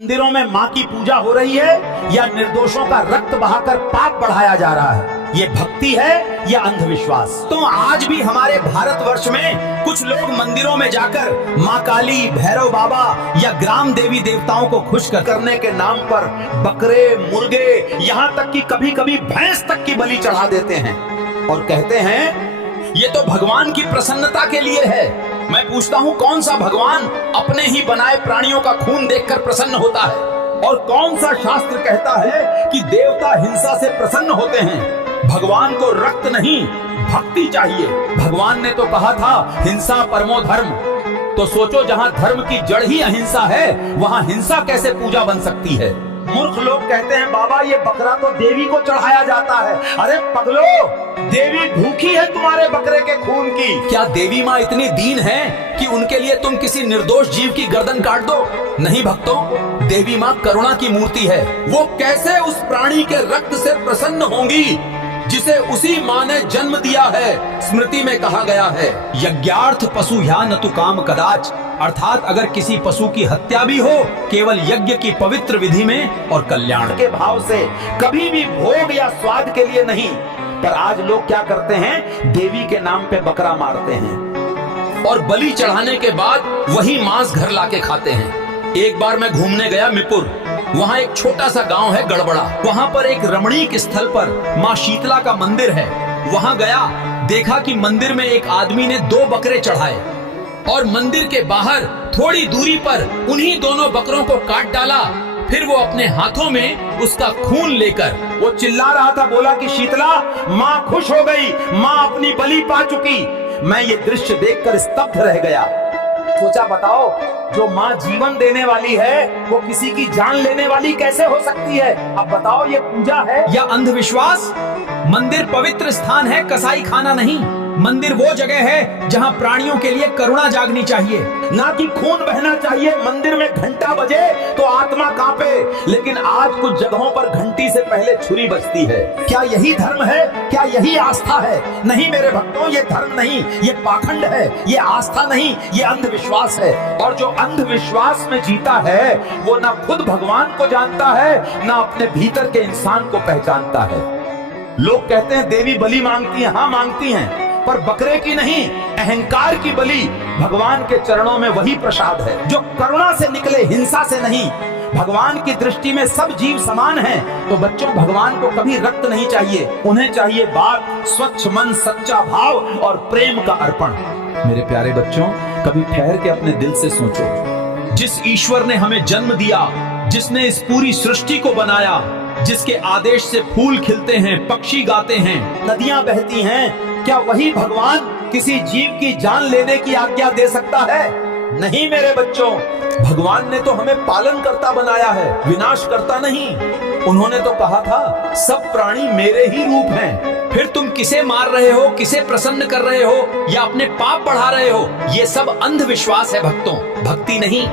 मंदिरों में माँ की पूजा हो रही है या निर्दोषों का रक्त बहाकर पाप बढ़ाया जा रहा है? ये भक्ति है या अंधविश्वास? तो आज भी हमारे भारतवर्ष में कुछ लोग मंदिरों में जाकर माँ काली, भैरव बाबा या ग्राम देवी देवताओं को खुश करने के नाम पर बकरे, मुर्गे, यहाँ तक कि कभी कभी भैंस तक की बलि चढ़ा देते हैं और कहते हैं ये तो भगवान की प्रसन्नता के लिए है। मैं पूछता हूँ, कौन सा भगवान अपने ही बनाए प्राणियों का खून देखकर प्रसन्न होता है? और कौन सा शास्त्र कहता है कि देवता हिंसा से प्रसन्न होते हैं? भगवान को रक्त नहीं, भक्ति चाहिए। भगवान ने तो कहा था हिंसा परमो धर्म। तो सोचो, जहाँ धर्म की जड़ ही अहिंसा है, वहाँ हिंसा कैसे पूजा बन सकती है? मूर्ख लोग कहते हैं बाबा ये बकरा तो देवी को चढ़ाया जाता है। अरे पगलो, देवी भूखी है तुम्हारे बकरे के खून की। क्या देवी माँ इतनी दीन है कि उनके लिए तुम किसी निर्दोष जीव की गर्दन काट दो? नहीं भक्तों, देवी माँ करुणा की मूर्ति है। वो कैसे उस प्राणी के रक्त से प्रसन्न होंगी जिसे उसी माँ ने जन्म दिया है? स्मृति में कहा गया है, यज्ञार्थ पशु या न तु काम कदाच। अर्थात अगर किसी पशु की हत्या भी हो, केवल यज्ञ की पवित्र विधि में और कल्याण के भाव से, कभी भी भोग या स्वाद के लिए नहीं। पर आज लोग क्या करते हैं? देवी के नाम पे बकरा मारते हैं और बलि चढ़ाने के बाद वही मांस घर लाके खाते हैं। एक बार मैं घूमने गया मिपुर। वहाँ एक छोटा सा गांव है गड़बड़ा। वहाँ पर एक रमणीक स्थल पर माँ शीतला का मंदिर है। वहाँ गया, देखा कि मंदिर में एक आदमी ने 2 बकरे चढ़ाए और मंदिर के बाहर थोड़ी दूरी पर उन्हीं दोनों बकरों को काट डाला। फिर वो अपने हाथों में उसका खून लेकर वो चिल्ला रहा था, बोला कि शीतला, माँ खुश हो गई, माँ अपनी बलि पा चुकी। मैं ये दृश्य देखकर स्तब्ध रह गया। सोचा बताओ, जो माँ जीवन देने वाली है वो किसी की जान लेने वाली कैसे हो सकती है? अब बताओ, ये पूजा है या अंधविश्वास? मंदिर पवित्र स्थान है, कसाई खाना नहीं। मंदिर वो जगह है जहाँ प्राणियों के लिए करुणा जागनी चाहिए, ना कि खून बहना चाहिए। मंदिर में घंटा बजे तो आत्मा कांपे, लेकिन आज कुछ जगहों पर घंटी से पहले छुरी बजती है। क्या यही धर्म है? क्या यही आस्था है? नहीं मेरे भक्तों, ये धर्म नहीं, ये पाखंड है, ये आस्था नहीं, ये अंधविश्वास है। और जो अंधविश्वास में जीता है वो ना खुद भगवान को जानता है, ना अपने भीतर के इंसान को पहचानता है। लोग कहते हैं देवी बलि मांगती है। हाँ मांगती हैं, पर बकरे की नहीं, अहंकार की बलि। भगवान के चरणों में वही प्रसाद है जो करुणा से निकले, हिंसा से नहीं। भगवान की दृष्टि में सब जीव समान हैं। तो बच्चों, भगवान को कभी रक्त नहीं चाहिए, उन्हें चाहिए बात, स्वच्छ मन, सच्चा भाव और प्रेम का अर्पण। मेरे प्यारे बच्चों, कभी ठहर के अपने दिल से सोचो, जिस ईश्वर ने हमें जन्म दिया, जिसने इस पूरी सृष्टि को बनाया, जिसके आदेश से फूल खिलते हैं, पक्षी गाते हैं, नदियां बहती हैं, क्या वही भगवान किसी जीव की जान लेने की आज्ञा दे सकता है? नहीं मेरे बच्चों, भगवान ने तो हमें पालन करता बनाया है, विनाश करता नहीं। उन्होंने तो कहा था सब प्राणी मेरे ही रूप हैं। फिर तुम किसे मार रहे हो, किसे प्रसन्न कर रहे हो या अपने पाप बढ़ा रहे हो? ये सब अंधविश्वास है भक्तों, भक्ति नहीं।